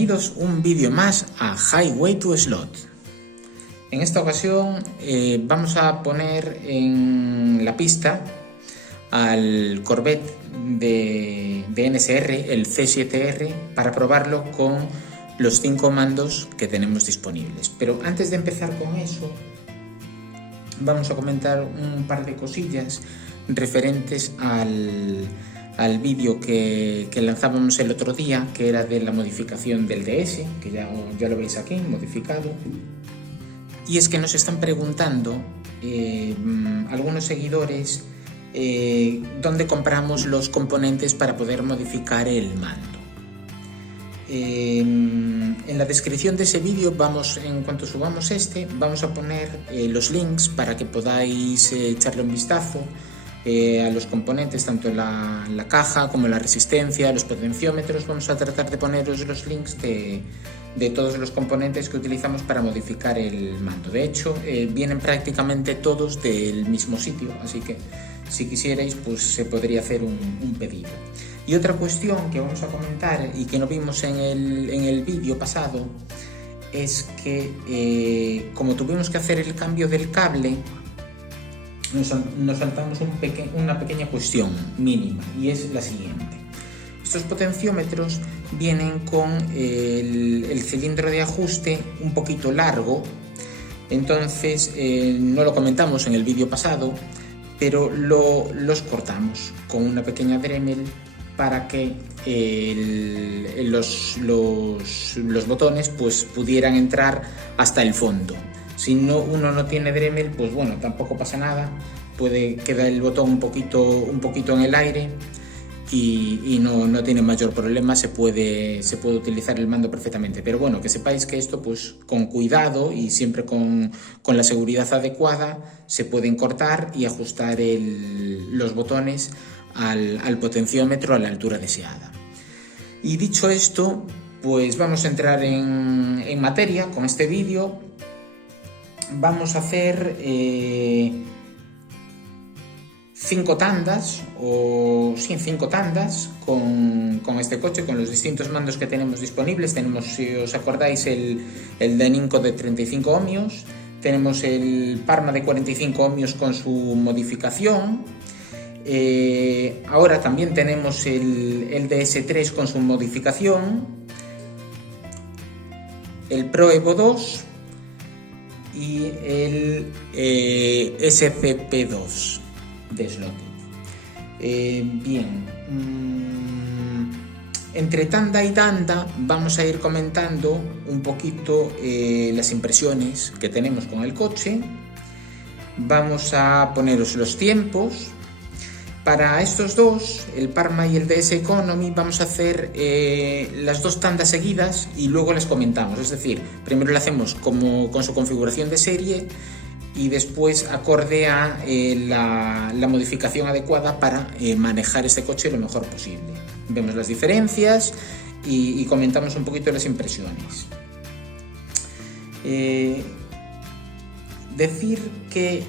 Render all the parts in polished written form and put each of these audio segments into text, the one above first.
Bienvenidos un vídeo más a Highway to Slot. En esta ocasión vamos a poner en la pista al Corvette de NSR, el C7R, para probarlo con los 5 mandos que tenemos disponibles. Pero antes de empezar con eso, vamos a comentar un par de cosillas referentes al vídeo que lanzábamos el otro día, que era de la modificación del DS, que ya lo veis aquí, modificado. Y es que nos están preguntando algunos seguidores dónde compramos los componentes para poder modificar el mando. En la descripción de ese vídeo, en cuanto subamos vamos a poner los links para que podáis echarle un vistazo a los componentes, tanto la caja como la resistencia, los potenciómetros. Vamos a tratar de poneros los links de todos los componentes que utilizamos para modificar el mando. De hecho, vienen prácticamente todos del mismo sitio, así que si quisierais, pues se podría hacer un pedido. Y otra cuestión que vamos a comentar y que no vimos en el vídeo pasado es que como tuvimos que hacer el cambio del cable, nos saltamos una pequeña cuestión mínima, y es la siguiente. Estos potenciómetros vienen con el cilindro de ajuste un poquito largo, entonces no lo comentamos en el vídeo pasado, pero los cortamos con una pequeña Dremel para que los botones pues pudieran entrar hasta el fondo. Si uno no tiene Dremel, pues bueno, tampoco pasa nada, puede quedar el botón un poquito en el aire y no tiene mayor problema, se puede utilizar el mando perfectamente. Pero bueno, que sepáis que esto, pues con cuidado y siempre con la seguridad adecuada, se pueden cortar y ajustar los botones al potenciómetro a la altura deseada. Y dicho esto, pues vamos a entrar en materia con este vídeo. Vamos a hacer 5 tandas con este coche, con los distintos mandos que tenemos disponibles. Tenemos, si os acordáis, el Deninco de 35 ohmios, tenemos el Parma de 45 ohmios con su modificación. Ahora también tenemos el DS3 con su modificación, el Pro Evo 2 y el SCP2 de Slotted. Bien, entre tanda y tanda vamos a ir comentando un poquito las impresiones que tenemos con el coche. Vamos a poneros los tiempos. Para estos dos, el Parma y el DS Economy, vamos a hacer las 2 tandas seguidas y luego las comentamos. Es decir, primero lo hacemos con su configuración de serie y después acorde a la modificación adecuada para manejar este coche lo mejor posible. Vemos las diferencias y comentamos un poquito las impresiones. Decir que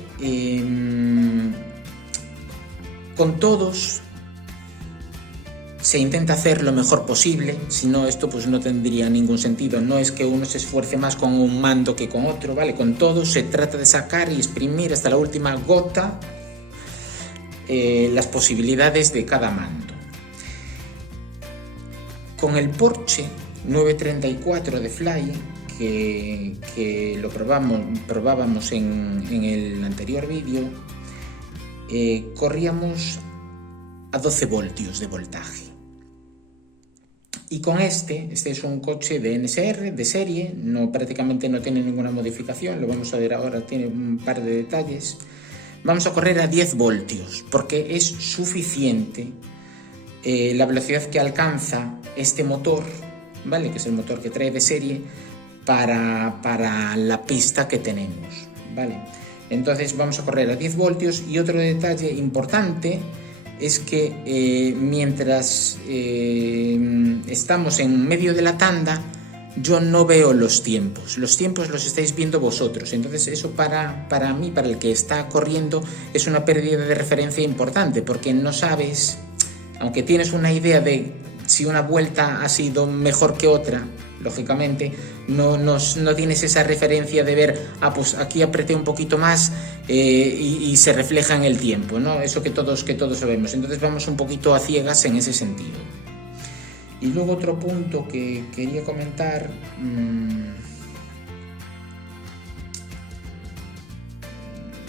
con todos se intenta hacer lo mejor posible, si no esto pues no tendría ningún sentido. No es que uno se esfuerce más con un mando que con otro, ¿vale? Con todos se trata de sacar y exprimir hasta la última gota las posibilidades de cada mando. Con el Porsche 934 de Fly, que lo probábamos en el anterior vídeo, corríamos a 12 voltios de voltaje. Y con este es un coche de NSR, de serie, prácticamente no tiene ninguna modificación, lo vamos a ver ahora, tiene un par de detalles. Vamos a correr a 10 voltios, porque es suficiente la velocidad que alcanza este motor, ¿vale? Que es el motor que trae de serie, para la pista que tenemos, ¿vale? Entonces vamos a correr a 10 voltios y otro detalle importante es que mientras estamos en medio de la tanda, yo no veo los tiempos los estáis viendo vosotros. Entonces eso para mí, para el que está corriendo, es una pérdida de referencia importante, porque no sabes, aunque tienes una idea de si una vuelta ha sido mejor que otra, lógicamente no tienes esa referencia de ver, pues aquí apreté un poquito más y se refleja en el tiempo, ¿no? Eso que todos sabemos. Entonces vamos un poquito a ciegas en ese sentido. Y luego otro punto que quería comentar,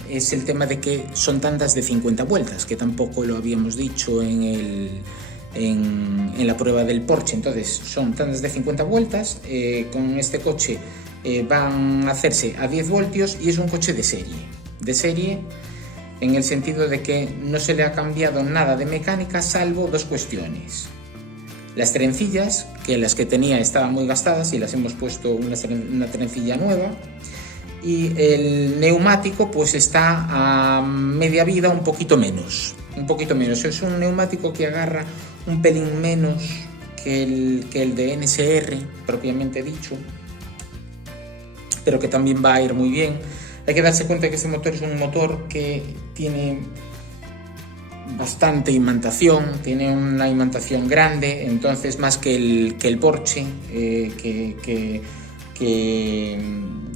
es el tema de que son tandas de 50 vueltas, que tampoco lo habíamos dicho en la prueba del Porsche. Entonces son tandas de 50 vueltas, con este coche van a hacerse a 10 voltios y es un coche de serie en el sentido de que no se le ha cambiado nada de mecánica salvo dos cuestiones: las trencillas, que las que tenía estaban muy gastadas y las hemos puesto una trencilla nueva, y el neumático pues está a media vida, un poquito menos. Es un neumático que agarra un pelín menos que el de NSR propiamente dicho, pero que también va a ir muy bien. Hay que darse cuenta que este motor es un motor que tiene bastante imantación, tiene una imantación grande, entonces más que el Porsche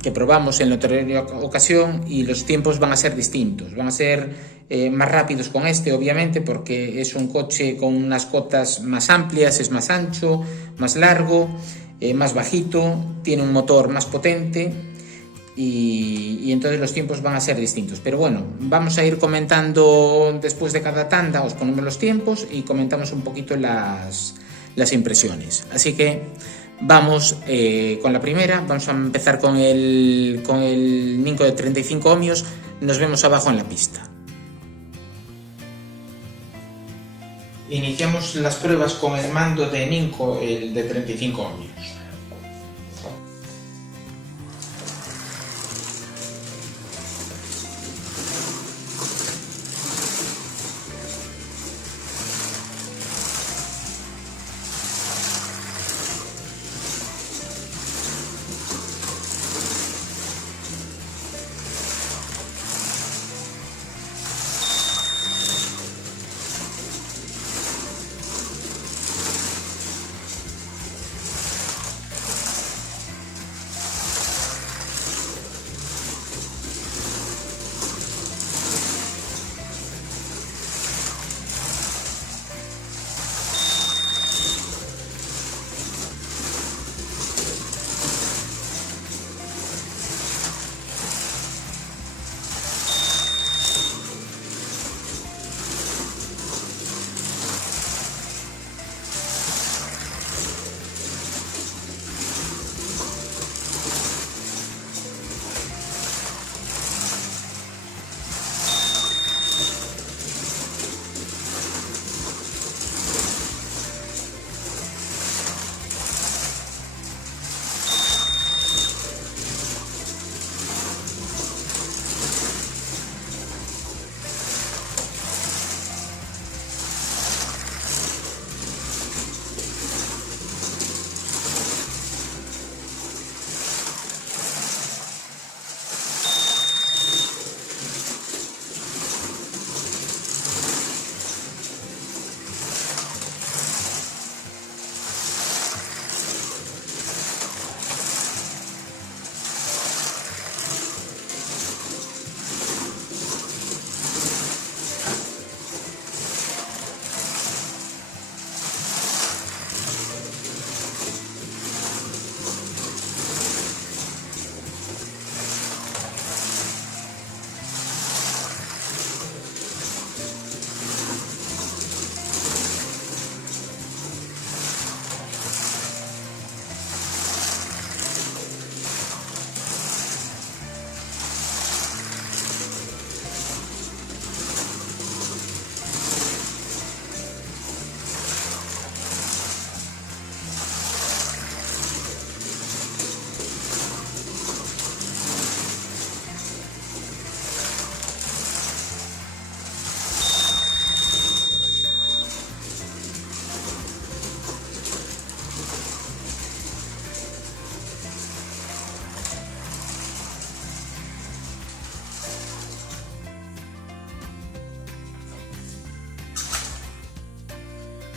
que probamos en la anterior ocasión, y los tiempos van a ser distintos, van a ser más rápidos con este, obviamente, porque es un coche con unas cotas más amplias, es más ancho, más largo, más bajito, tiene un motor más potente y entonces los tiempos van a ser distintos. Pero bueno, vamos a ir comentando después de cada tanda, os ponemos los tiempos y comentamos un poquito las impresiones. Así que vamos con la primera. Vamos a empezar con el Ninco de 35 ohmios. Nos vemos abajo en la pista. Iniciamos las pruebas con el mando de Ninco, el de 35 ohmios.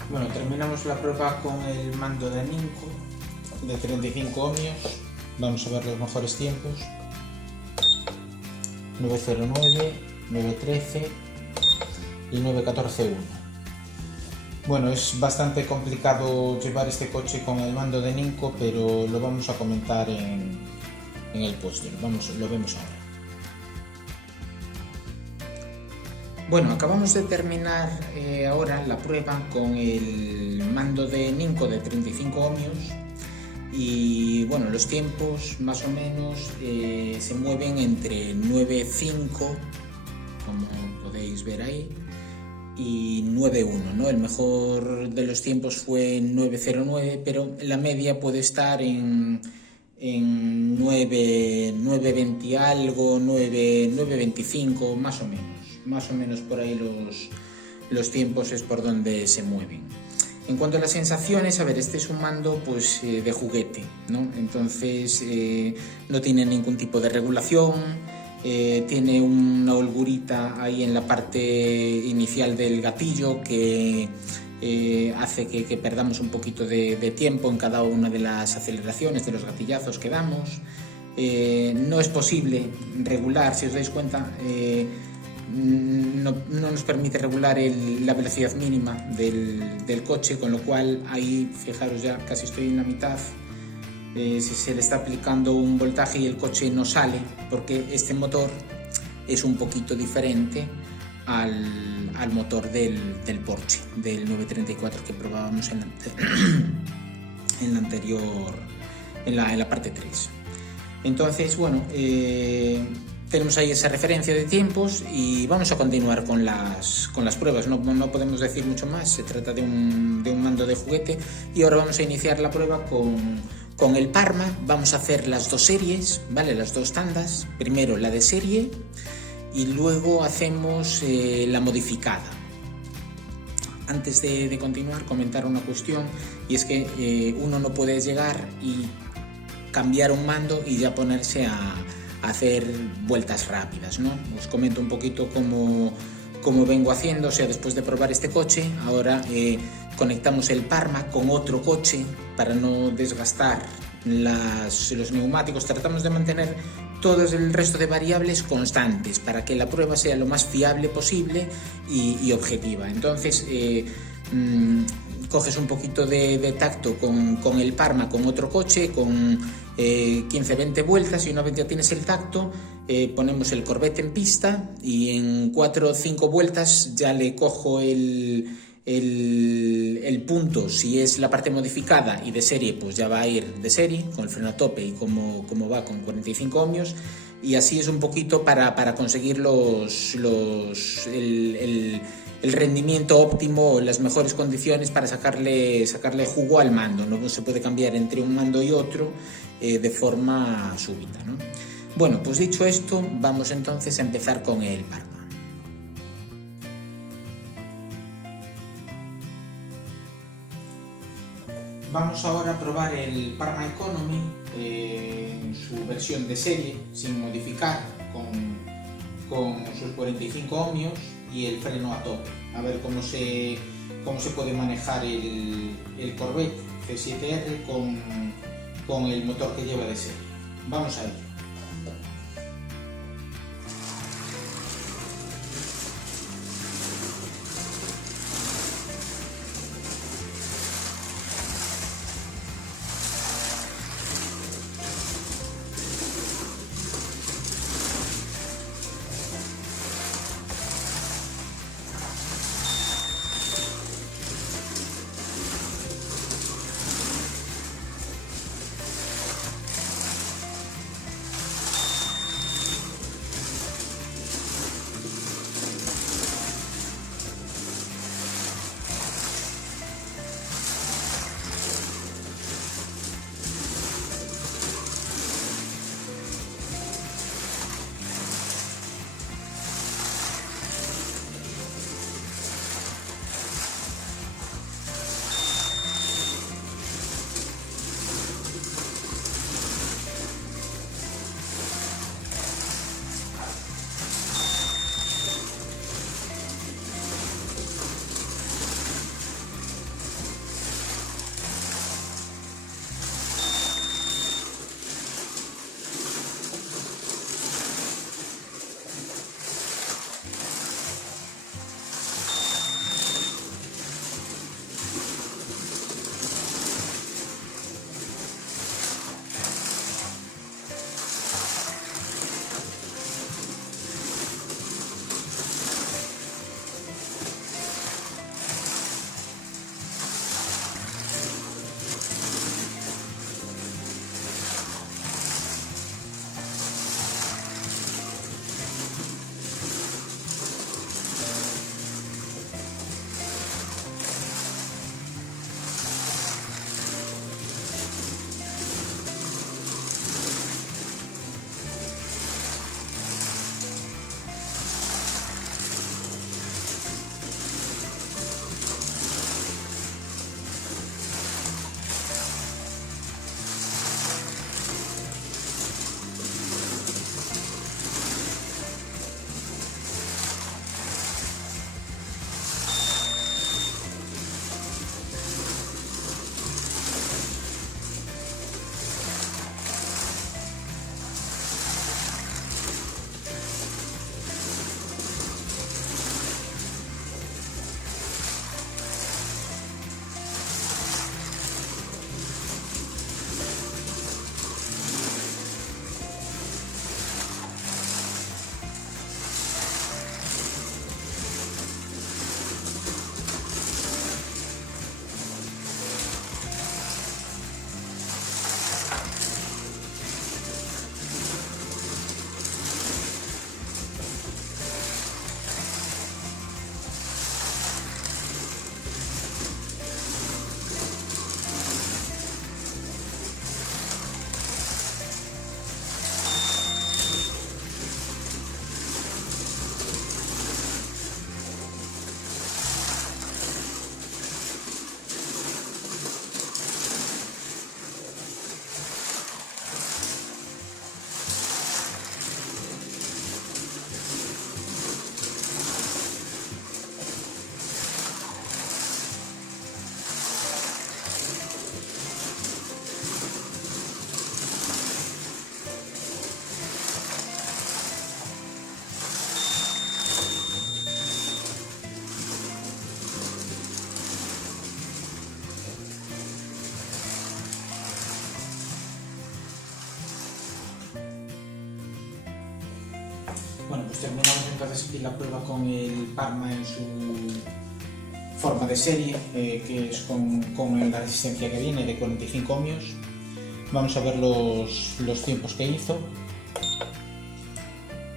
Bueno, terminamos la prueba con el mando de Ninco de 35 ohmios. Vamos a ver los mejores tiempos. 909, 913 y 914.1. Bueno, es bastante complicado llevar este coche con el mando de Ninco, pero lo vamos a comentar en el póster. Lo vemos ahora. Bueno, acabamos de terminar ahora la prueba con el mando de Ninco de 35 ohmios y bueno, los tiempos más o menos se mueven entre 9.5, como podéis ver ahí, y 9.1, ¿no? El mejor de los tiempos fue 9.09, pero la media puede estar en 9.20 algo, 9.25, más o menos por ahí los tiempos es por donde se mueven. En cuanto a las sensaciones, a ver, este es un mando pues de juguete, ¿no? Entonces no tiene ningún tipo de regulación, tiene una holgurita ahí en la parte inicial del gatillo que hace que perdamos un poquito de tiempo en cada una de las aceleraciones, de los gatillazos que damos. No es posible regular, si os dais cuenta, no nos permite regular la velocidad mínima del coche, con lo cual ahí, fijaros, ya casi estoy en la mitad. Si se le está aplicando un voltaje y el coche no sale, porque este motor es un poquito diferente al motor del Porsche, del 934 que probábamos en la anterior, en la parte 3. Entonces, bueno, tenemos ahí esa referencia de tiempos y vamos a continuar con las pruebas. No podemos decir mucho más, se trata de un mando de juguete y ahora vamos a iniciar la prueba con el Parma. Vamos a hacer las dos series, ¿vale? Las dos tandas, primero la de serie y luego hacemos la modificada. Antes de continuar, comentar una cuestión, y es que uno no puede llegar y cambiar un mando y ya ponerse a hacer vueltas rápidas, ¿no? Os comento un poquito cómo vengo haciendo. O sea, después de probar este coche, ahora conectamos el Parma con otro coche para no desgastar los neumáticos. Tratamos de mantener todo el resto de variables constantes para que la prueba sea lo más fiable posible y objetiva. Entonces coges un poquito de tacto con el Parma, con otro coche, con 15-20 vueltas, y una vez ya tienes el tacto, ponemos el Corvette en pista y en 4 o 5 vueltas ya le cojo el punto. Si es la parte modificada y de serie, pues ya va a ir de serie con el freno a tope y como va con 45 ohmios, y así es un poquito para conseguir el rendimiento óptimo, las mejores condiciones para sacarle jugo al mando. No se puede cambiar entre un mando y otro de forma súbita, ¿no? Bueno, pues dicho esto, vamos entonces a empezar con el Parma. Vamos ahora a probar el Parma Economy en su versión de serie, sin modificar, con sus 45 ohmios y el freno a tope. A ver cómo se puede manejar el Corvette C7R con el motor que lleva de serie. Vamos a ello. Terminamos entonces aquí la prueba con el Parma en su forma de serie, que es con la resistencia que viene de 45 ohmios. Vamos a ver los tiempos que hizo.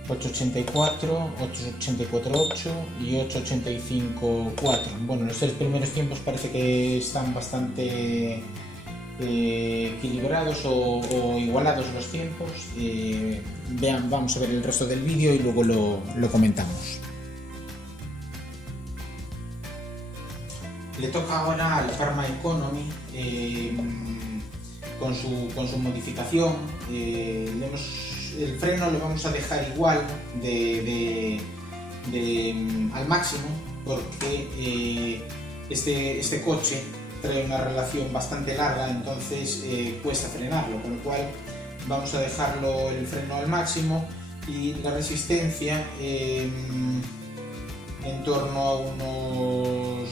884, 884.8 y 885.4. Bueno, los tres primeros tiempos parece que están bastante equilibrados o igualados los tiempos. Vamos a ver el resto del vídeo y luego lo comentamos. Le toca ahora al Parma Economy con su modificación. El freno lo vamos a dejar igual al máximo, porque este coche trae una relación bastante larga, entonces cuesta frenarlo, con lo cual vamos a dejarlo el freno al máximo y la resistencia en torno a unos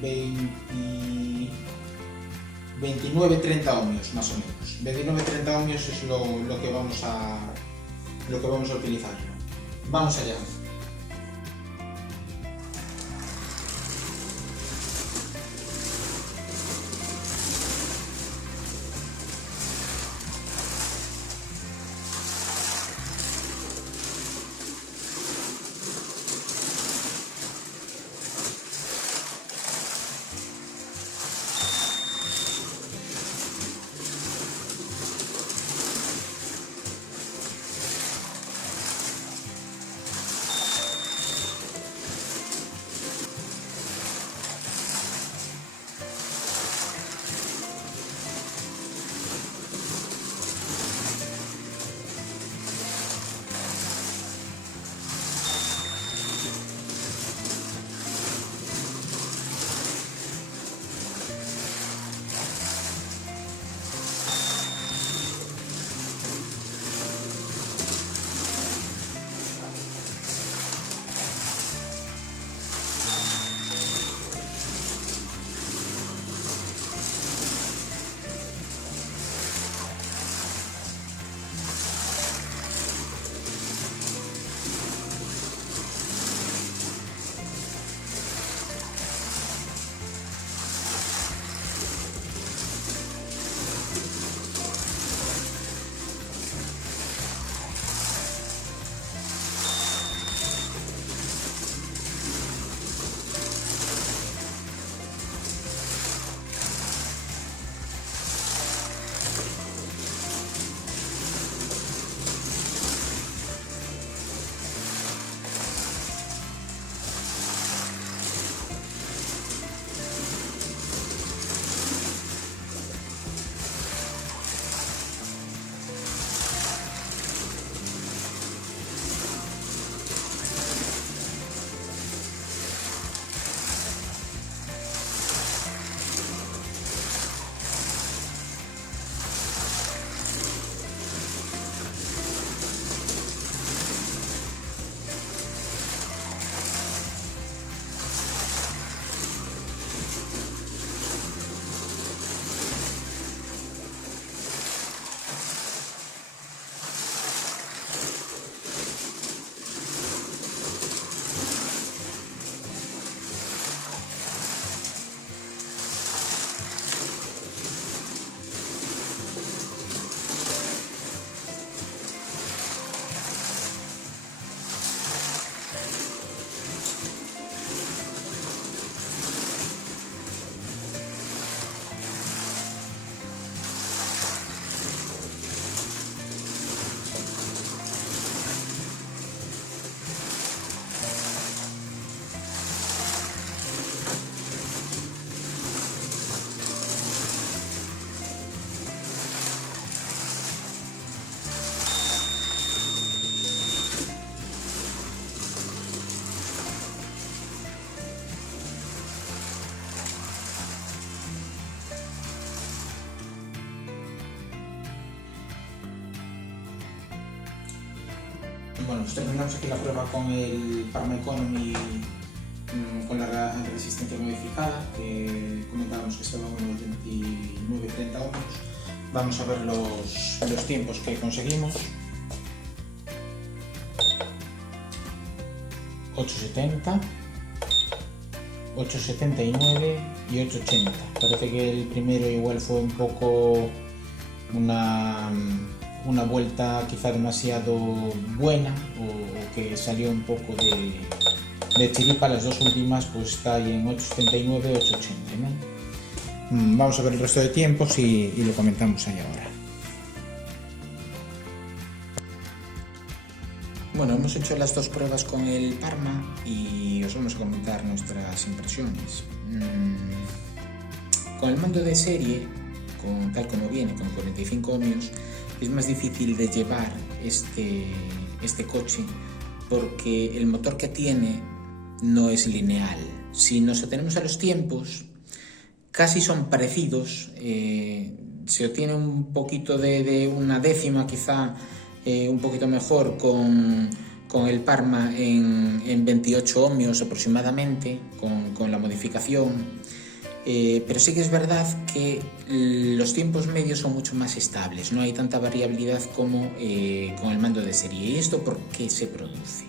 29-30 ohmios más o menos. 29-30 ohmios es lo que vamos a utilizar. Vamos allá. Bueno, pues terminamos aquí la prueba con el Parma Economy con la resistencia modificada, que comentábamos que estaba en unos 29-30 ohmios. Vamos a ver los tiempos que conseguimos. 870, 879 y 880. Parece que el primero igual fue un poco una vuelta quizá demasiado buena o que salió un poco de chiripa. Las dos últimas pues está ahí en 879 y 880, ¿no? Vamos a ver el resto de tiempos y lo comentamos ahí ahora. Bueno, hemos hecho las dos pruebas con el Parma y os vamos a comentar nuestras impresiones. Con el mando de serie, tal como viene, con 45 ohmios, es más difícil de llevar este coche porque el motor que tiene no es lineal. Si nos atenemos a los tiempos, casi son parecidos. Se obtiene un poquito de una décima quizá, un poquito mejor con el Parma en 28 ohmios aproximadamente, con la modificación. Pero sí que es verdad que los tiempos medios son mucho más estables, no hay tanta variabilidad como con el mando de serie. ¿Y esto por qué se produce?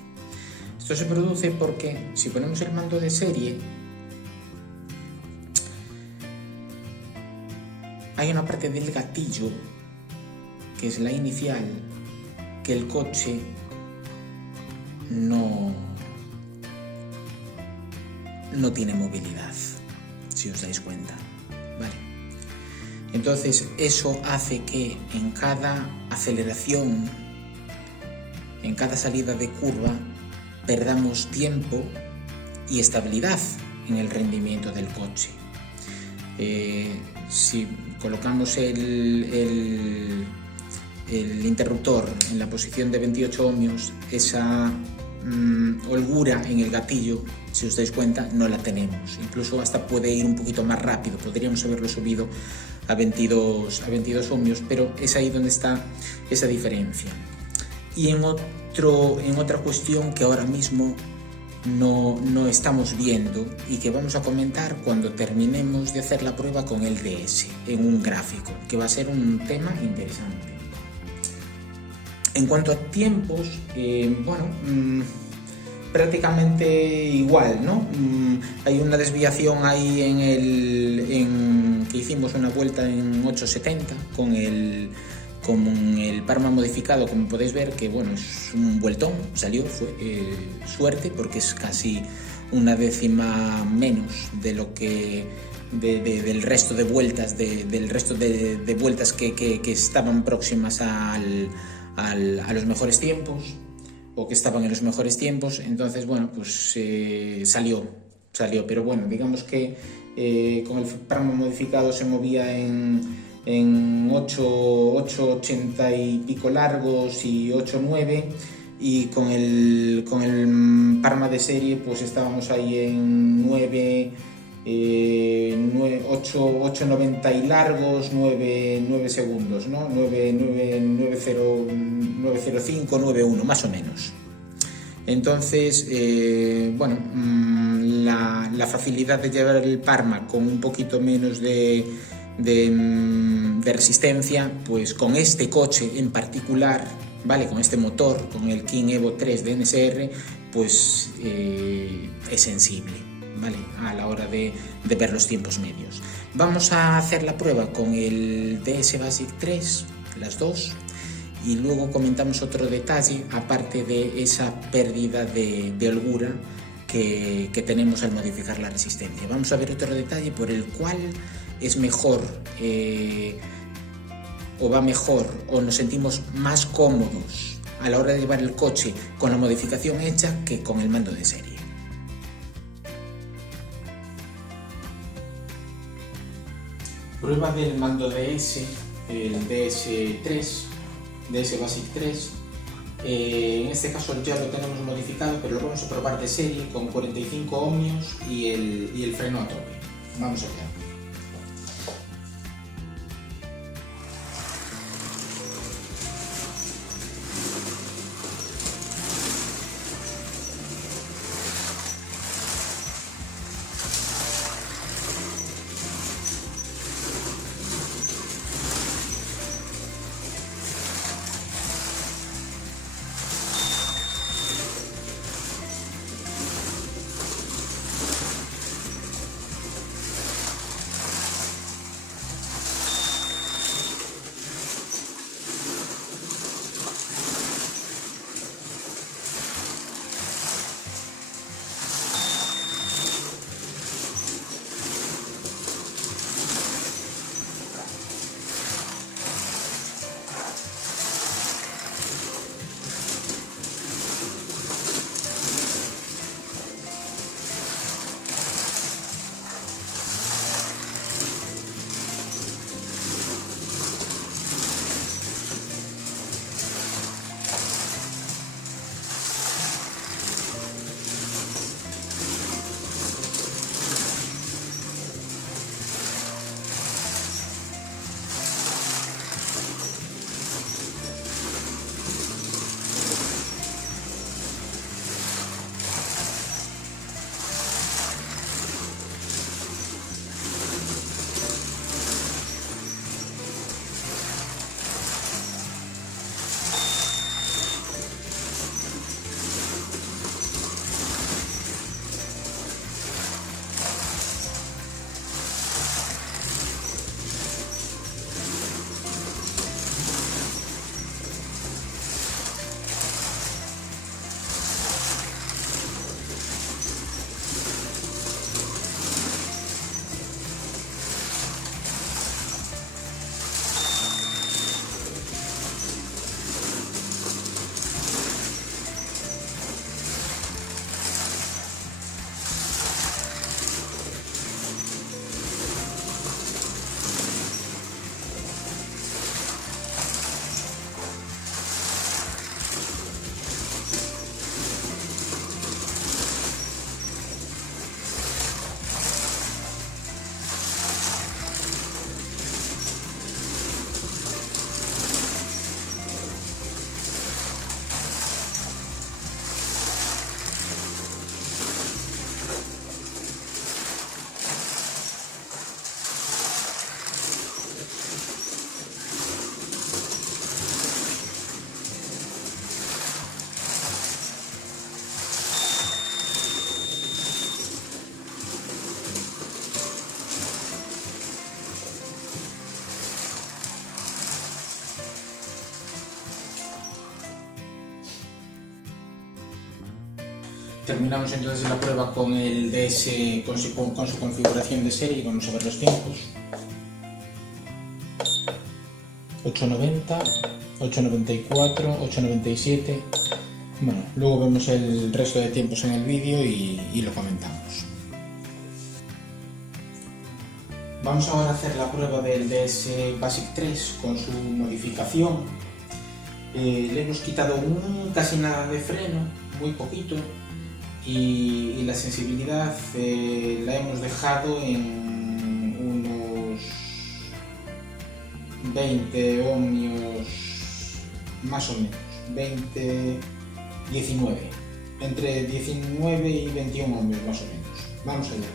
Esto se produce porque si ponemos el mando de serie, hay una parte del gatillo, que es la inicial, que el coche no tiene movilidad, si os dais cuenta, ¿vale? Entonces eso hace que en cada aceleración, en cada salida de curva, perdamos tiempo y estabilidad en el rendimiento del coche. Si colocamos el interruptor en la posición de 28 ohmios, esa holgura en el gatillo, si os dais cuenta, no la tenemos. Incluso hasta puede ir un poquito más rápido, podríamos haberlo subido a 22 ohmios, pero es ahí donde está esa diferencia. Y en otra cuestión que ahora mismo no estamos viendo y que vamos a comentar cuando terminemos de hacer la prueba con el DS en un gráfico, que va a ser un tema interesante. En cuanto a tiempos, prácticamente igual, ¿no? Hay una desviación ahí que hicimos una vuelta en 870 con el Parma modificado, como podéis ver, que bueno, es un vueltón, salió, fue suerte, porque es casi una décima menos de lo que del resto de vueltas, del resto de vueltas que estaban próximas a los mejores tiempos, o que estaban en los mejores tiempos. Entonces bueno, pues salió, pero bueno, digamos que con el Parma modificado se movía en 8,80 y pico largos y 8,9, y con el Parma de serie pues estábamos ahí en 8,90 y largos, 9 segundos, ¿no? 9,05, 9,1 más o menos. Entonces, la facilidad de llevar el Parma con un poquito menos de resistencia, pues con este coche en particular, ¿vale? Con este motor, con el King Evo 3 de NSR, pues es sensible, ¿vale? A la hora de ver los tiempos medios. Vamos a hacer la prueba con el DS Basic 3, las dos, y luego comentamos otro detalle, aparte de esa pérdida de holgura que tenemos al modificar la resistencia. Vamos a ver otro detalle por el cual es mejor o va mejor o nos sentimos más cómodos a la hora de llevar el coche con la modificación hecha que con el mando de serie. Prueba del mando DS, el DS3, DS Basic 3. En este caso ya lo tenemos modificado, pero lo vamos a probar de serie con 45 ohmios y el freno a tope. Vamos allá. Terminamos entonces la prueba con el DS, con su configuración de serie. Vamos a ver los tiempos. 8.90, 8.94, 8.97. Bueno, luego vemos el resto de tiempos en el vídeo y lo comentamos. Vamos ahora a hacer la prueba del DS Basic 3 con su modificación. Le hemos quitado casi nada de freno, muy poquito, y la sensibilidad la hemos dejado en unos 20 ohmios más o menos, 19, entre 19 y 21 ohmios más o menos. Vamos allá.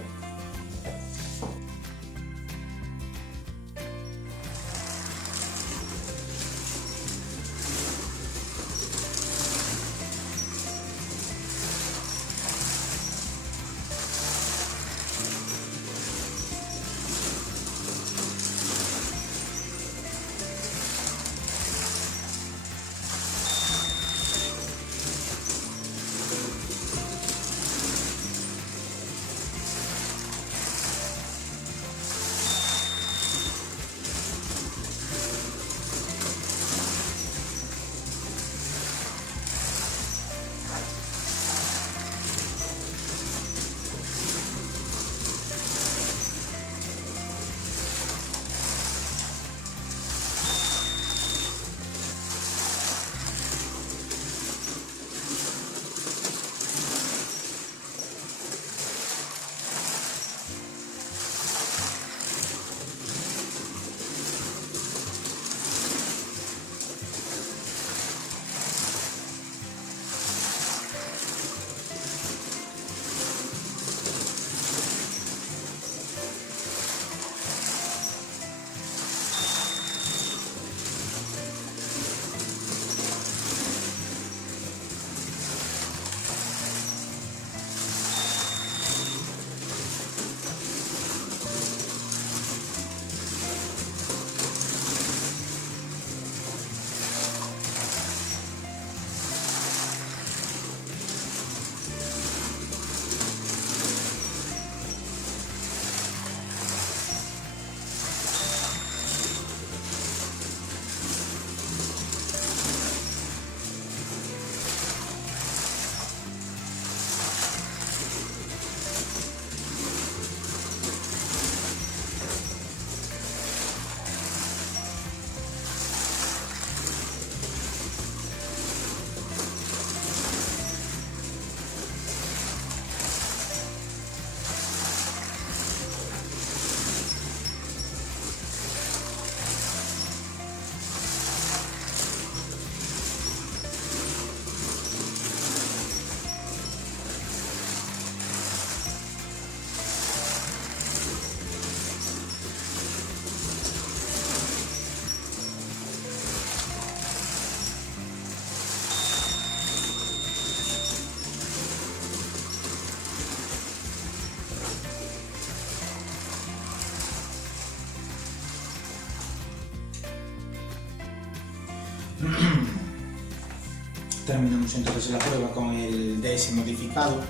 Terminamos entonces la prueba con el DS modificado.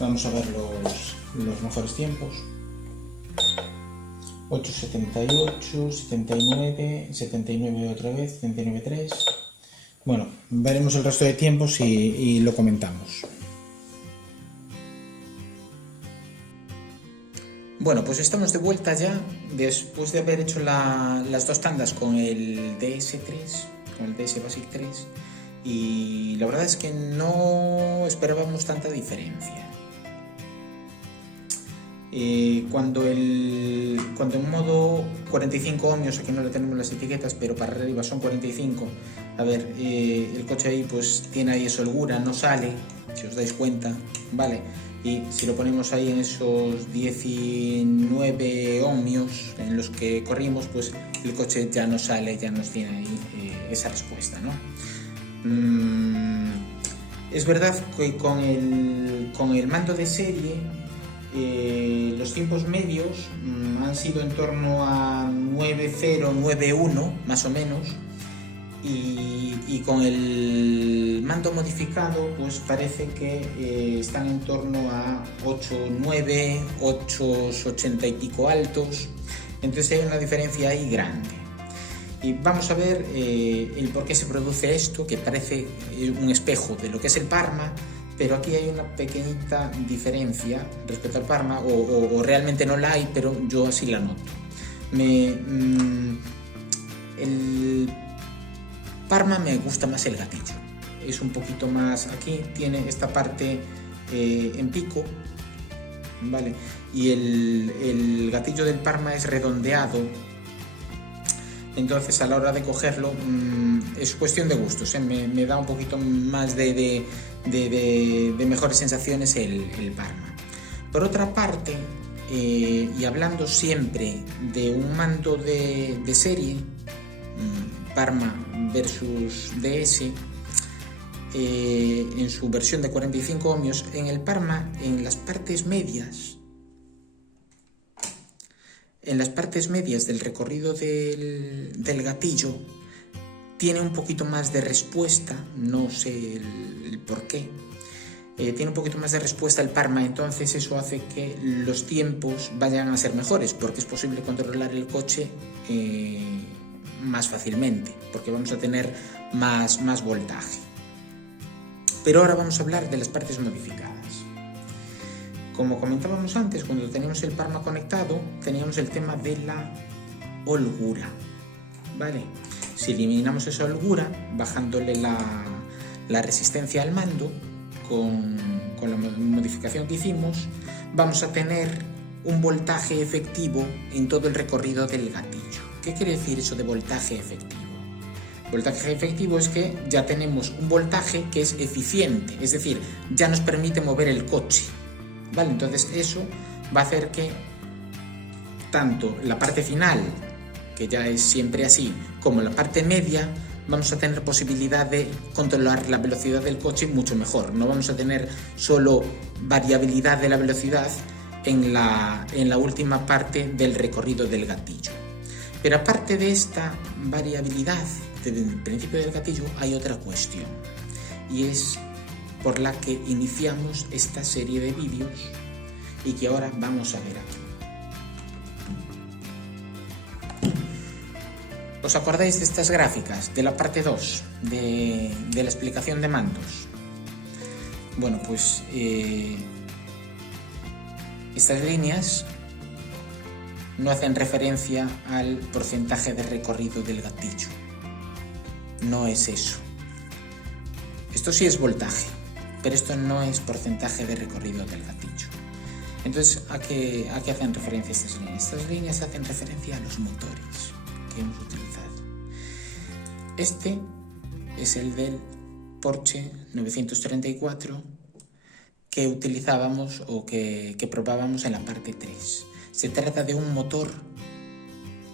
Vamos a ver los mejores tiempos. 8.78, 79, 79 otra vez, 79.3. Bueno, veremos el resto de tiempos y lo comentamos. Bueno, pues estamos de vuelta ya, después de haber hecho las dos tandas con el DS3, con el DS Basic 3, y la verdad es que no esperábamos tanta diferencia. Cuando en modo 45 ohmios, aquí no le tenemos las etiquetas, pero para arriba son 45, a ver, el coche ahí pues tiene ahí esa holgura, no sale, si os dais cuenta, ¿vale? Y si lo ponemos ahí en esos 19 ohmios en los que corrimos, pues el coche ya no sale, ya nos tiene ahí esa respuesta, ¿no? Es verdad que con el mando de serie los tiempos medios han sido en torno a 9.0, 9.1 más o menos, y con el mando modificado pues parece que están en torno a 8,9, 8,80 y pico altos, entonces hay una diferencia ahí grande. Y vamos a ver el por qué se produce esto, que parece un espejo de lo que es el Parma, pero aquí hay una pequeñita diferencia respecto al Parma, o realmente no la hay, pero yo así la noto. El Parma me gusta más el gatillo, es un poquito más, aquí tiene esta parte en pico, ¿vale? Y el gatillo del Parma es redondeado, entonces a la hora de cogerlo es cuestión de gustos, me da un poquito más de mejores sensaciones el Parma. Por otra parte, y hablando siempre de un mando de serie, Parma versus DS, en su versión de 45 ohmios, en el Parma, en las partes medias del recorrido del gatillo, tiene un poquito más de respuesta, no sé el por qué, tiene un poquito más de respuesta el Parma, entonces eso hace que los tiempos vayan a ser mejores, porque es posible controlar el coche más fácilmente, porque vamos a tener más voltaje. Pero ahora vamos a hablar de las partes modificadas. Como comentábamos antes, cuando teníamos el Parma conectado, teníamos el tema de la holgura, ¿vale? Si eliminamos esa holgura, bajándole la resistencia al mando, con la modificación que hicimos, vamos a tener un voltaje efectivo en todo el recorrido del gatillo. ¿Qué quiere decir eso de voltaje efectivo? Voltaje efectivo es que ya tenemos un voltaje que es eficiente, es decir, ya nos permite mover el coche, ¿vale? Entonces eso va a hacer que tanto la parte final, que ya es siempre así, como la parte media, vamos a tener posibilidad de controlar la velocidad del coche mucho mejor. No vamos a tener solo variabilidad de la velocidad en la última parte del recorrido del gatillo. Pero aparte de esta variabilidad del principio del gatillo, hay otra cuestión, y es por la que iniciamos esta serie de vídeos y que ahora vamos a ver aquí. ¿Os acordáis de estas gráficas de la parte 2 de la explicación de mandos? Bueno, pues estas líneas no hacen referencia al porcentaje de recorrido del gatillo. No es eso. Esto sí es voltaje, pero esto no es porcentaje de recorrido del gatillo. Entonces, ¿a qué hacen referencia estas líneas? Estas líneas hacen referencia a los motores que hemos utilizado. Este es el del Porsche 934 que utilizábamos o que probábamos en la parte 3. Se trata de un motor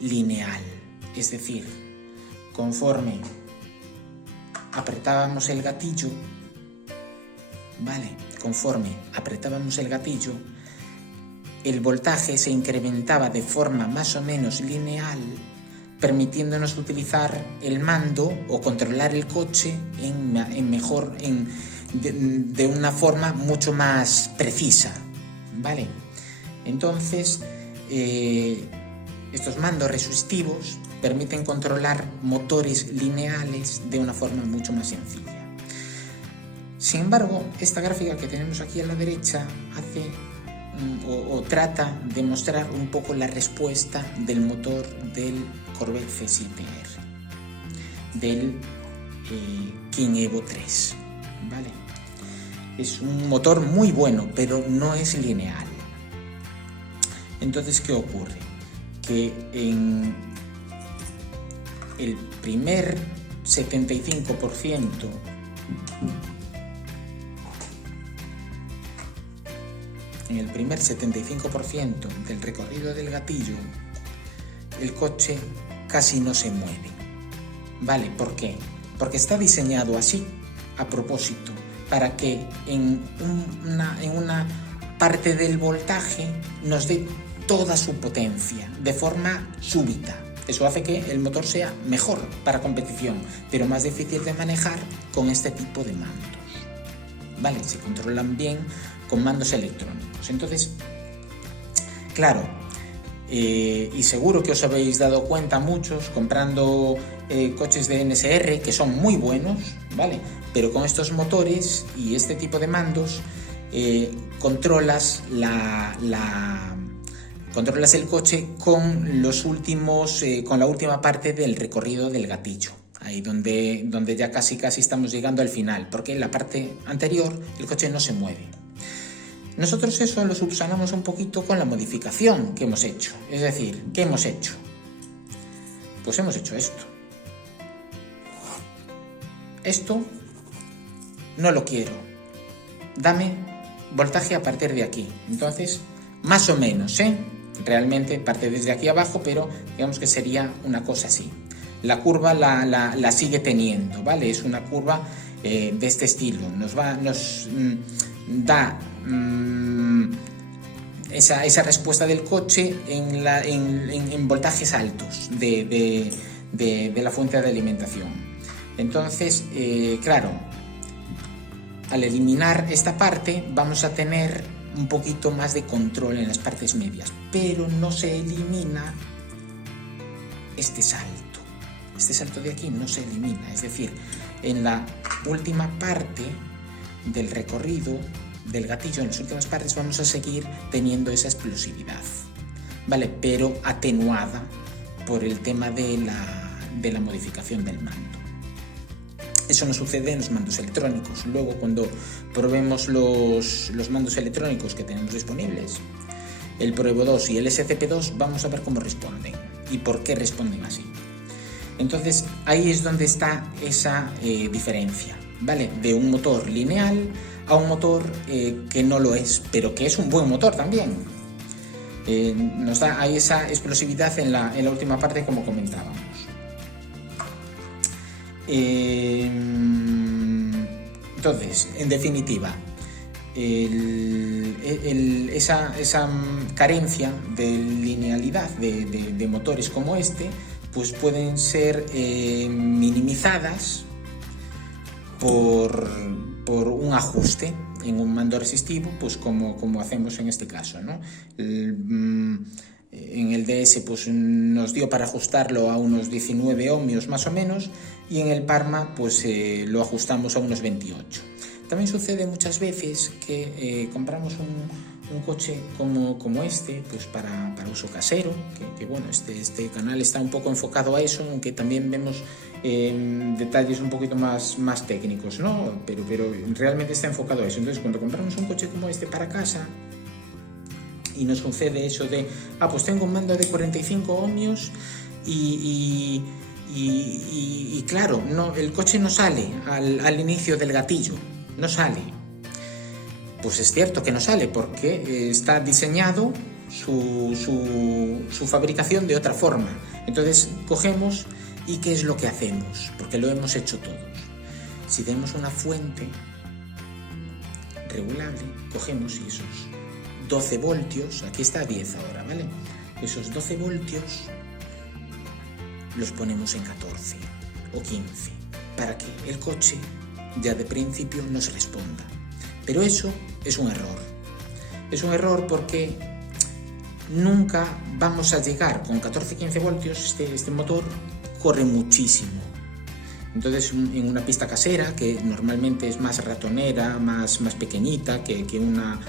lineal, es decir, conforme apretábamos el gatillo, ¿vale? Conforme apretábamos el gatillo, el voltaje se incrementaba de forma más o menos lineal, permitiéndonos utilizar el mando o controlar el coche de una forma mucho más precisa, ¿vale? Entonces, estos mandos resistivos permiten controlar motores lineales de una forma mucho más sencilla. Sin embargo, esta gráfica que tenemos aquí a la derecha hace o trata de mostrar un poco la respuesta del motor del Corvette C7R, del King Evo 3, ¿vale? Es un motor muy bueno, pero no es lineal. Entonces, ¿qué ocurre? Que en el primer 75% del recorrido del gatillo, el coche casi no se mueve. ¿Vale? ¿Por qué? Porque está diseñado así, a propósito, para que en una parte del voltaje nos dé toda su potencia, de forma súbita, Eso hace que el motor sea mejor para competición, pero más difícil de manejar con este tipo de mandos. ¿Vale? Se controlan bien con mandos electrónicos. Entonces, claro, y seguro que os habéis dado cuenta muchos comprando coches de NSR que son muy buenos, ¿vale? Pero con estos motores y este tipo de mandos controlas controlas el coche con los últimos, con la última parte del recorrido del gatillo. Ahí donde ya casi estamos llegando al final, porque en la parte anterior el coche no se mueve. Nosotros eso lo subsanamos un poquito con la modificación que hemos hecho. Es decir, ¿qué hemos hecho? Pues hemos hecho esto. Esto no lo quiero. Dame voltaje a partir de aquí. Entonces, más o menos, realmente parte desde aquí abajo, pero digamos que sería una cosa así. La curva la sigue teniendo, ¿vale? Es una curva de este estilo. Nos da esa respuesta del coche en voltajes altos de la fuente de alimentación. Entonces, claro, al eliminar esta parte vamos a tener un poquito más de control en las partes medias, pero no se elimina este salto. Este salto de aquí no se elimina, es decir, en la última parte del recorrido del gatillo, en las últimas partes vamos a seguir teniendo esa explosividad, ¿vale? Pero atenuada por el tema de la modificación del mando. Eso no sucede en los mandos electrónicos. Luego, cuando probemos los mandos electrónicos que tenemos disponibles, el Pro Evo 2 y el SCP2, vamos a ver cómo responden y por qué responden así. Entonces, ahí es donde está esa diferencia, ¿vale? De un motor lineal a un motor que no lo es, pero que es un buen motor también. Nos da ahí esa explosividad en la última parte, como comentábamos. Entonces, en definitiva, esa carencia de linealidad de motores como este, pues pueden ser minimizadas por un ajuste en un mando resistivo, pues como hacemos en este caso, ¿no? En el DS pues nos dio para ajustarlo a unos 19 ohmios más o menos, y en el Parma pues lo ajustamos a unos 28. También sucede muchas veces que compramos un coche como este, pues para uso casero, que bueno, este canal está un poco enfocado a eso, aunque también vemos detalles un poquito más técnicos, ¿no? Pero realmente está enfocado a eso. Entonces, cuando compramos un coche como este para casa y nos sucede eso de, pues tengo un mando de 45 ohmios y claro, no, el coche no sale al inicio del gatillo, no sale. Pues es cierto que no sale porque está diseñado su fabricación de otra forma. Entonces cogemos y ¿qué es lo que hacemos? Porque lo hemos hecho todos. Si tenemos una fuente regulable, cogemos y esos 12 voltios, aquí está a 10 ahora, ¿vale? Esos 12 voltios los ponemos en 14 o 15 para que el coche ya de principio nos responda. Pero eso es un error. Es un error porque nunca vamos a llegar con 14-15 voltios. Este motor corre muchísimo. Entonces, en una pista casera, que normalmente es más ratonera, más pequeñita que una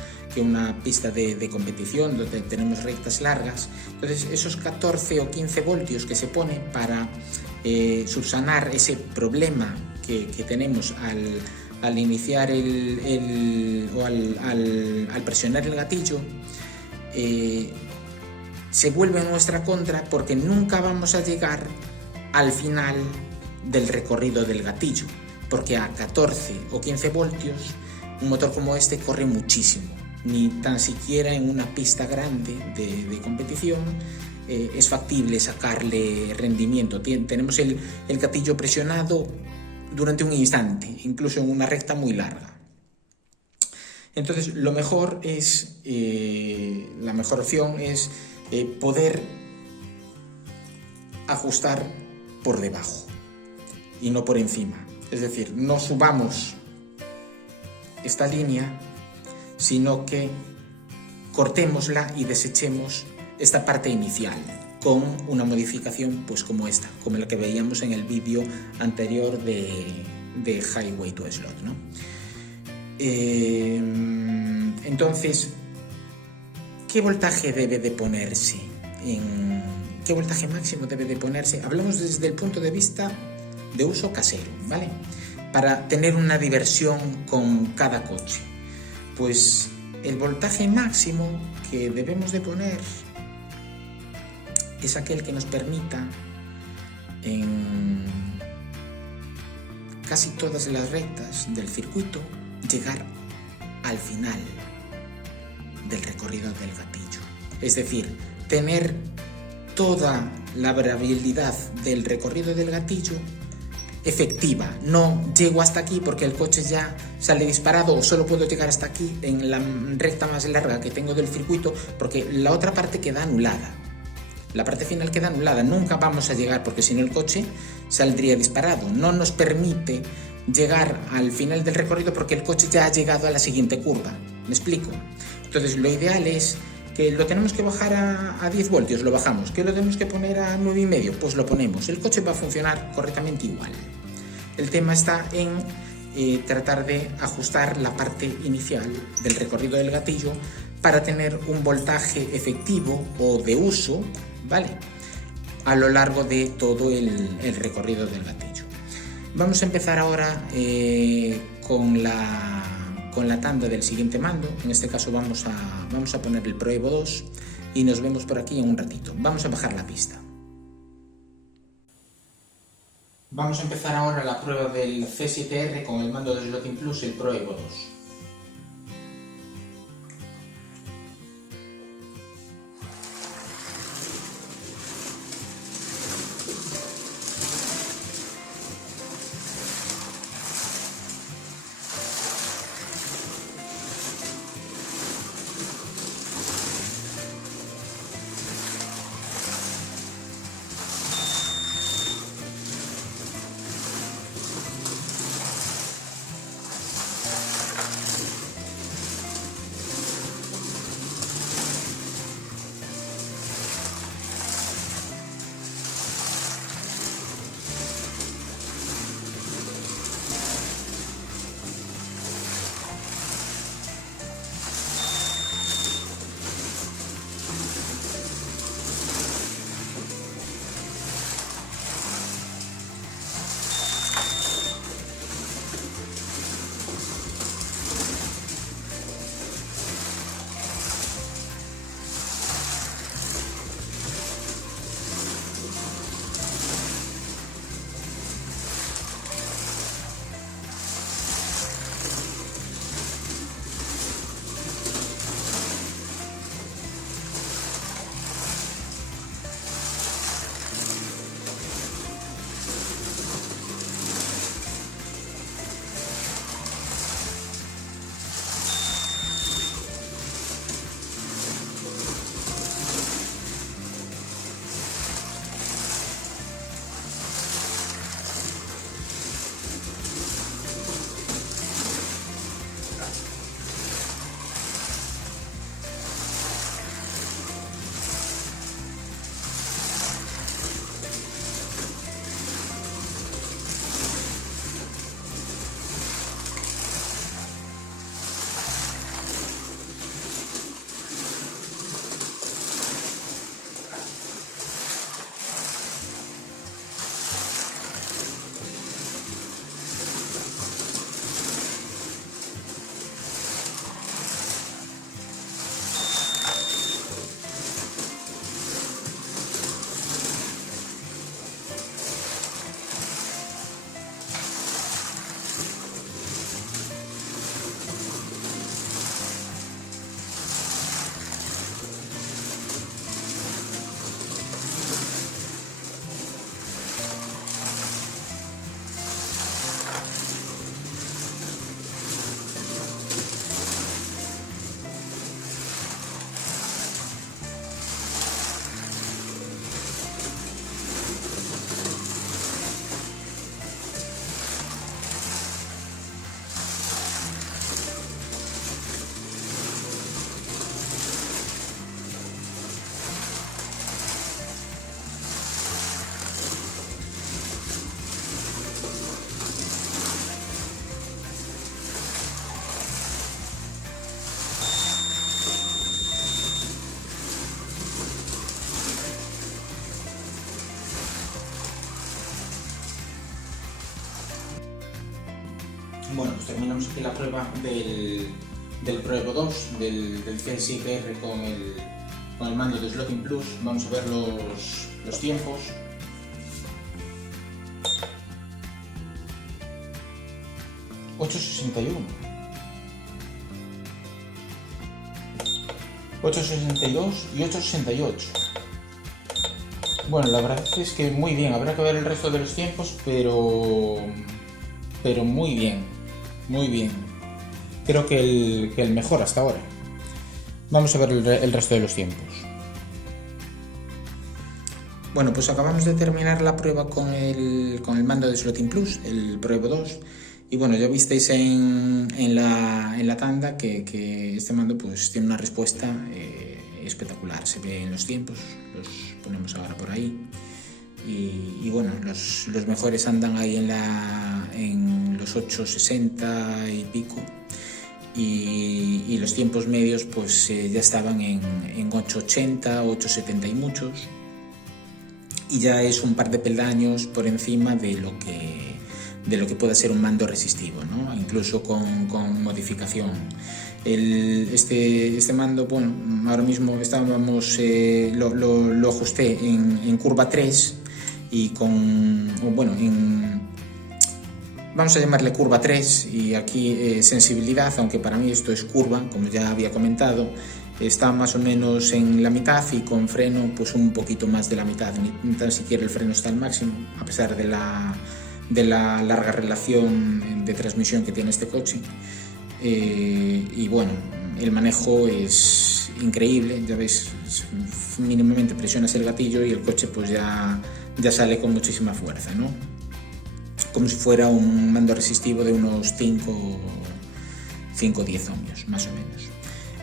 pista de competición donde tenemos rectas largas, entonces esos 14 o 15 voltios que se pone para subsanar ese problema que tenemos al iniciar o al presionar el gatillo, se vuelve en nuestra contra porque nunca vamos a llegar al final del recorrido del gatillo, porque a 14 o 15 voltios un motor como este corre muchísimo. Ni tan siquiera en una pista grande de competición es factible sacarle rendimiento. Tenemos el gatillo presionado durante un instante, incluso en una recta muy larga. Entonces, la mejor opción es poder ajustar por debajo y no por encima. Es decir, no subamos esta línea, sino que cortémosla y desechemos esta parte inicial con una modificación pues como esta, como la que veíamos en el vídeo anterior de Highway to Slot, ¿no? Entonces, ¿qué voltaje debe de ponerse? ¿Qué voltaje máximo debe de ponerse? Hablamos desde el punto de vista de uso casero, ¿vale? Para tener una diversión con cada coche. Pues el voltaje máximo que debemos de poner es aquel que nos permita en casi todas las rectas del circuito llegar al final del recorrido del gatillo. Es decir, tener toda la variabilidad del recorrido del gatillo efectiva. No llego hasta aquí porque el coche ya sale disparado, o solo puedo llegar hasta aquí en la recta más larga que tengo del circuito, porque la otra parte queda anulada. La parte final queda anulada, nunca vamos a llegar porque si no el coche saldría disparado. No nos permite llegar al final del recorrido porque el coche ya ha llegado a la siguiente curva. ¿Me explico? Entonces lo ideal es que lo tenemos que bajar a 10 voltios, lo bajamos. Que lo tenemos que poner a 9,5, pues lo ponemos. El coche va a funcionar correctamente igual. El tema está en tratar de ajustar la parte inicial del recorrido del gatillo para tener un voltaje efectivo o de uso, ¿vale?, a lo largo de todo el recorrido del gatillo. Vamos a empezar ahora con la tanda del siguiente mando. En este caso vamos a poner el Pro Evo 2 y nos vemos por aquí en un ratito. Vamos a bajar la pista. Vamos a empezar ahora la prueba del C7R con el mando de Slot In Plus, el Pro Evo 2. Bueno, pues terminamos aquí la prueba del Pro Evo 2, del CSI-R con el mando de Slotting Plus. Vamos a ver los tiempos. $8.61, 8.62 y 8.68. Bueno, la verdad es que muy bien. Habrá que ver el resto de los tiempos, pero muy bien, muy bien. Creo que el mejor hasta ahora. Vamos a ver el resto de los tiempos. Bueno, pues acabamos de terminar la prueba con el mando de Slotting Plus, el Pro Evo 2. Y bueno, ya visteis en la tanda que este mando pues tiene una respuesta espectacular. Se ve en los tiempos, los ponemos ahora por ahí. Y bueno, los mejores andan ahí en los 8.60 y pico. Y los tiempos medios pues ya estaban en 8.80, 8.70 y muchos. Y ya es un par de peldaños por encima de lo que pueda ser un mando resistivo, ¿no? Incluso con modificación. Este mando, bueno, ahora mismo estábamos, lo ajusté en curva 3 y vamos a llamarle curva 3, y aquí sensibilidad, aunque para mí esto es curva, como ya había comentado, está más o menos en la mitad, y con freno pues un poquito más de la mitad. Ni tan siquiera el freno está al máximo, a pesar de la larga relación de transmisión que tiene este coche. Y bueno, el manejo es increíble. Ya veis, mínimamente presionas el gatillo y el coche pues ya sale con muchísima fuerza, ¿no? Como si fuera un mando resistivo de unos 5 o 10 ohmios, más o menos.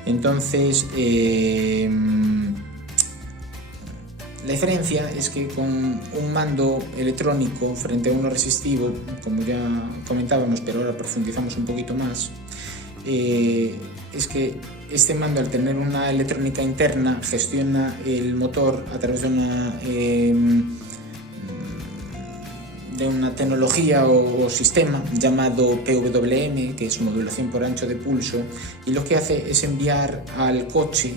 Entonces, la diferencia es que con un mando electrónico frente a uno resistivo, como ya comentábamos, pero ahora profundizamos un poquito más, es que este mando, al tener una electrónica interna, gestiona el motor a través de una tecnología o sistema llamado PWM, que es modulación por ancho de pulso, y lo que hace es enviar al coche,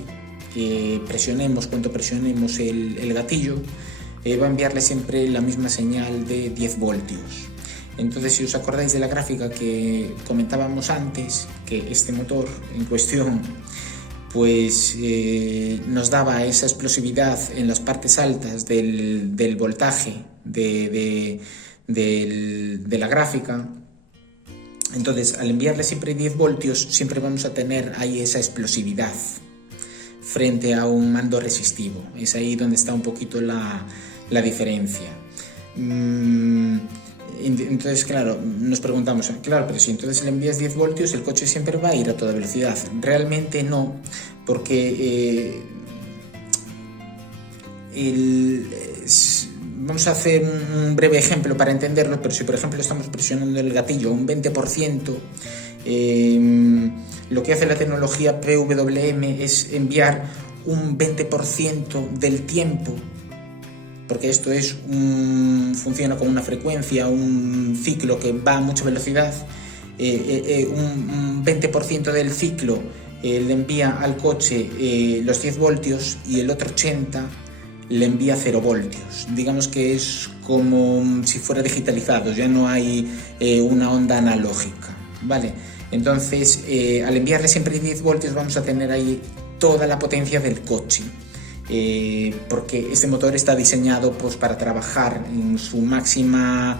cuando presionemos el gatillo, va a enviarle siempre la misma señal de 10 voltios. Entonces, si os acordáis de la gráfica que comentábamos antes, que este motor en cuestión pues nos daba esa explosividad en las partes altas del voltaje de la gráfica. Entonces, al enviarle siempre 10 voltios, siempre vamos a tener ahí esa explosividad frente a un mando resistivo. Es ahí donde está un poquito la diferencia. Entonces, claro, nos preguntamos, claro, pero si entonces le envías 10 voltios, el coche siempre va a ir a toda velocidad. Realmente no, porque vamos a hacer un breve ejemplo para entenderlo, pero si por ejemplo estamos presionando el gatillo a un 20%, lo que hace la tecnología PWM es enviar un 20% del tiempo, porque esto funciona con una frecuencia, un ciclo que va a mucha velocidad. Un 20% del ciclo le envía al coche los 10 voltios y el otro 80% le envía 0 voltios. Digamos que es como si fuera digitalizado, ya no hay una onda analógica, ¿vale? Entonces, al enviarle siempre 10 voltios vamos a tener ahí toda la potencia del coche, porque este motor está diseñado pues para trabajar en su máximo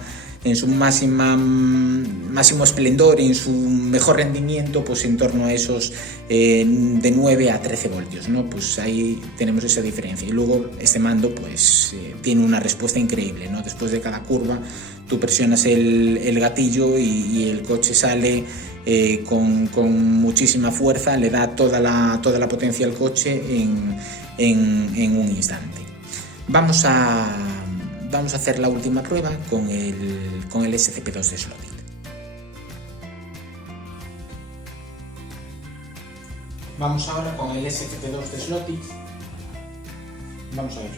esplendor, en su mejor rendimiento, pues en torno a esos de 9 a 13 voltios, ¿no? Pues ahí tenemos esa diferencia. Y luego este mando pues tiene una respuesta increíble, ¿no? Después de cada curva tú presionas el gatillo y el coche sale con muchísima fuerza, le da toda la potencia al coche en un instante. Vamos a hacer la última prueba con el SCP-2 de Slotting. Vamos ahora con el SCP-2 de Slotting. Vamos a ver.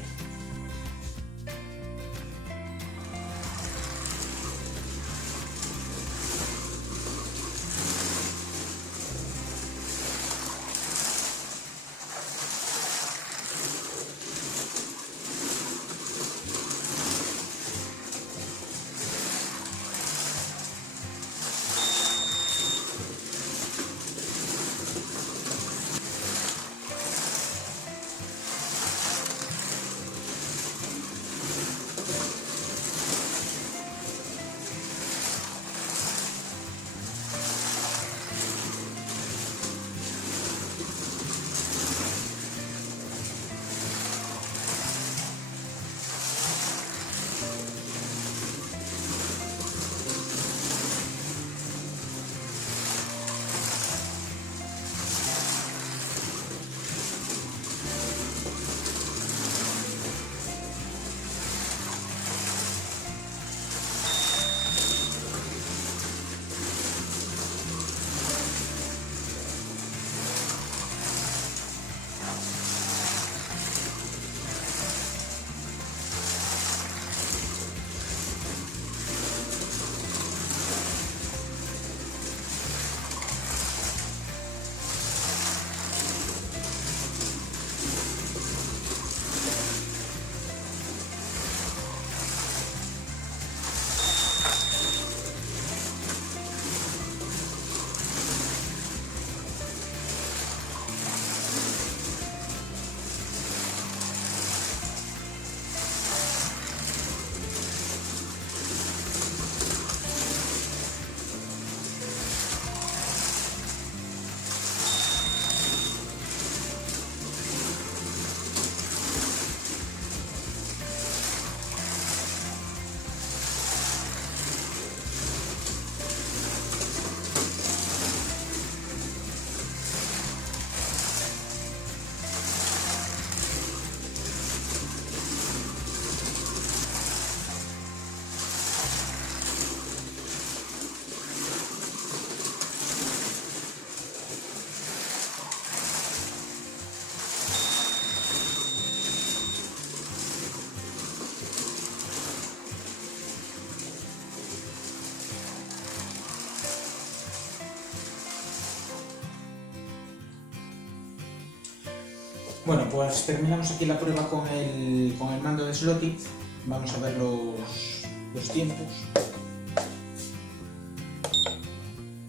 Bueno, pues terminamos aquí la prueba con el mando de Slotit. Vamos a ver los tiempos.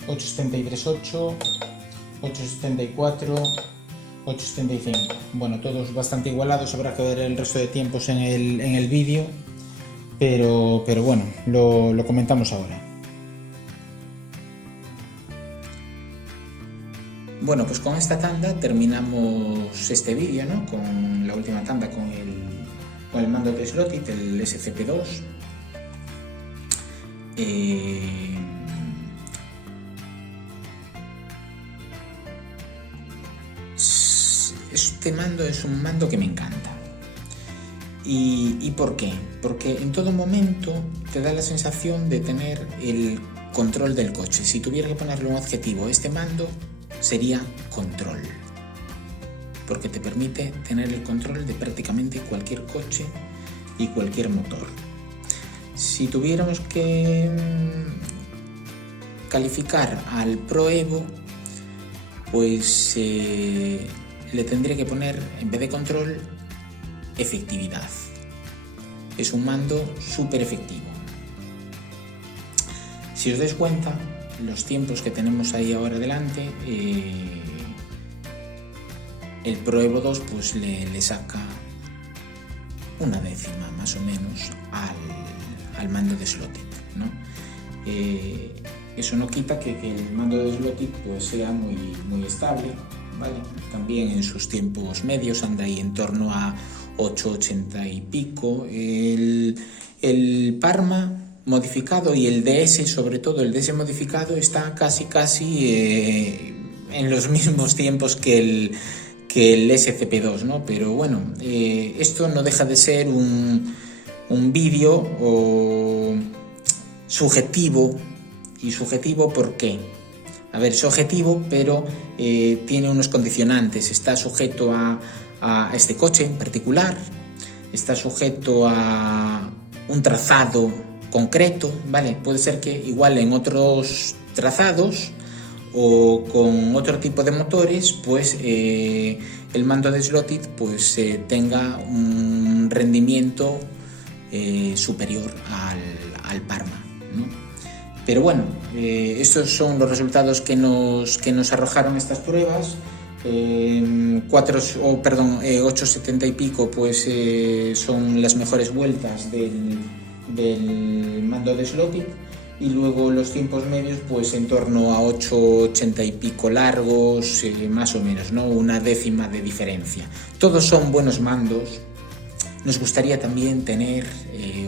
8.73.8, 8.74, 8.75. Bueno, todos bastante igualados, habrá que ver el resto de tiempos en el vídeo, pero bueno, lo comentamos ahora. Bueno, pues con esta tanda terminamos este vídeo, ¿no? Con la última tanda con el mando de Slotit, el SCP-2. Este mando es un mando que me encanta. ¿Y por qué? Porque en todo momento te da la sensación de tener el control del coche. Si tuviera que ponerle un adjetivo a este mando, sería control, porque te permite tener el control de prácticamente cualquier coche y cualquier motor. Si tuviéramos que calificar al Pro Evo, pues le tendría que poner, en vez de control, efectividad. Es un mando súper efectivo. Si os dais cuenta, los tiempos que tenemos ahí ahora delante, el Pro Evo 2 pues le saca una décima más o menos al mando de Slotit, ¿no? Eso no quita que el mando de Slotit pues sea muy estable, ¿vale? También en sus tiempos medios anda ahí en torno a 8.80 y pico. El Parma modificado y el DS, sobre todo el DS modificado, está casi en los mismos tiempos que el SCP-2, ¿no? Pero bueno, esto no deja de ser un vídeo subjetivo. ¿Y subjetivo por qué? A ver, es objetivo, pero tiene unos condicionantes. Está sujeto a este coche en particular, está sujeto a un trazado concreto, ¿vale? Puede ser que igual en otros trazados o con otro tipo de motores, pues el mando de Slotit pues tenga un rendimiento superior al Parma, ¿no? Pero bueno, estos son los resultados que nos arrojaron estas pruebas. 8.70 y pico pues son las mejores vueltas del mando de Slotit, y luego los tiempos medios pues en torno a 8.80 y pico largos, más o menos, ¿no? Una décima de diferencia. Todos son buenos mandos. Nos gustaría también tener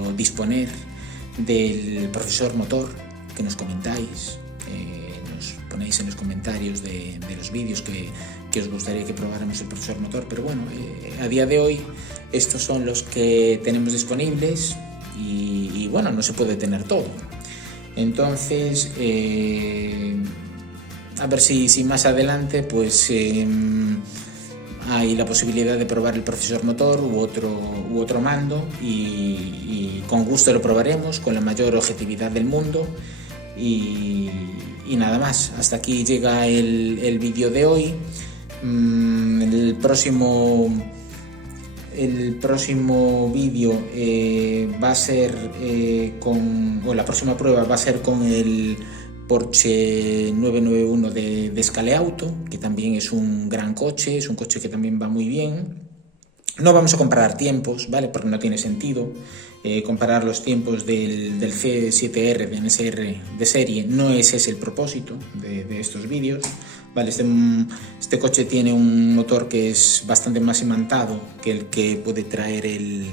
o disponer del profesor motor, que nos comentáis, nos ponéis en los comentarios de los vídeos que os gustaría que probáramos el profesor motor, pero bueno, a día de hoy estos son los que tenemos disponibles. Y bueno, no se puede tener todo. Entonces, a ver si más adelante pues hay la posibilidad de probar el procesor motor u otro mando, y con gusto lo probaremos con la mayor objetividad del mundo. Y nada más, hasta aquí llega el vídeo de hoy. El próximo vídeo va a ser la próxima prueba va a ser con el Porsche 991 de Scaleauto, que también es un gran coche, es un coche que también va muy bien. No vamos a comparar tiempos, ¿vale? Porque no tiene sentido comparar los tiempos del C7R de NSR de serie. No ese es el propósito de estos vídeos, ¿vale? Este coche tiene un motor que es bastante más imantado que el que puede traer el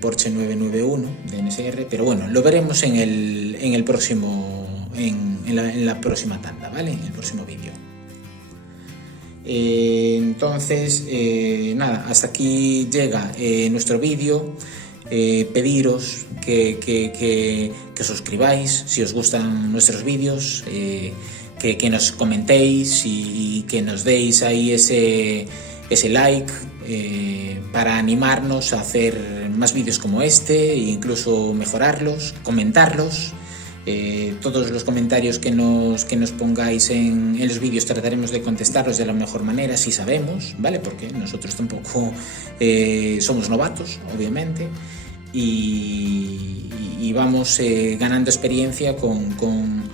Porsche 991 de NSR, pero bueno, lo veremos en la próxima tanda, ¿vale? En el próximo vídeo. Entonces, nada, hasta aquí llega nuestro vídeo. Pediros que os suscribáis si os gustan nuestros vídeos, que nos comentéis y que nos deis ahí ese like para animarnos a hacer más vídeos como este e incluso mejorarlos, comentarlos. Todos los comentarios que nos pongáis en los vídeos trataremos de contestarlos de la mejor manera, si sabemos, ¿vale? Porque nosotros tampoco somos novatos, obviamente, y vamos ganando experiencia con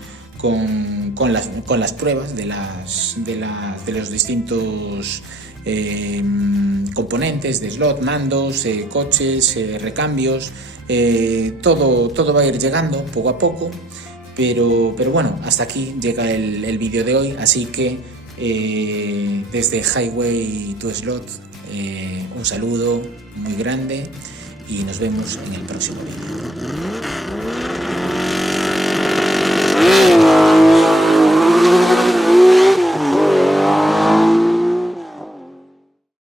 las pruebas de los distintos componentes de slot, mandos, coches, recambios. Todo va a ir llegando poco a poco, pero bueno, hasta aquí llega el vídeo de hoy, así que desde Highway to Slot un saludo muy grande y nos vemos en el próximo vídeo.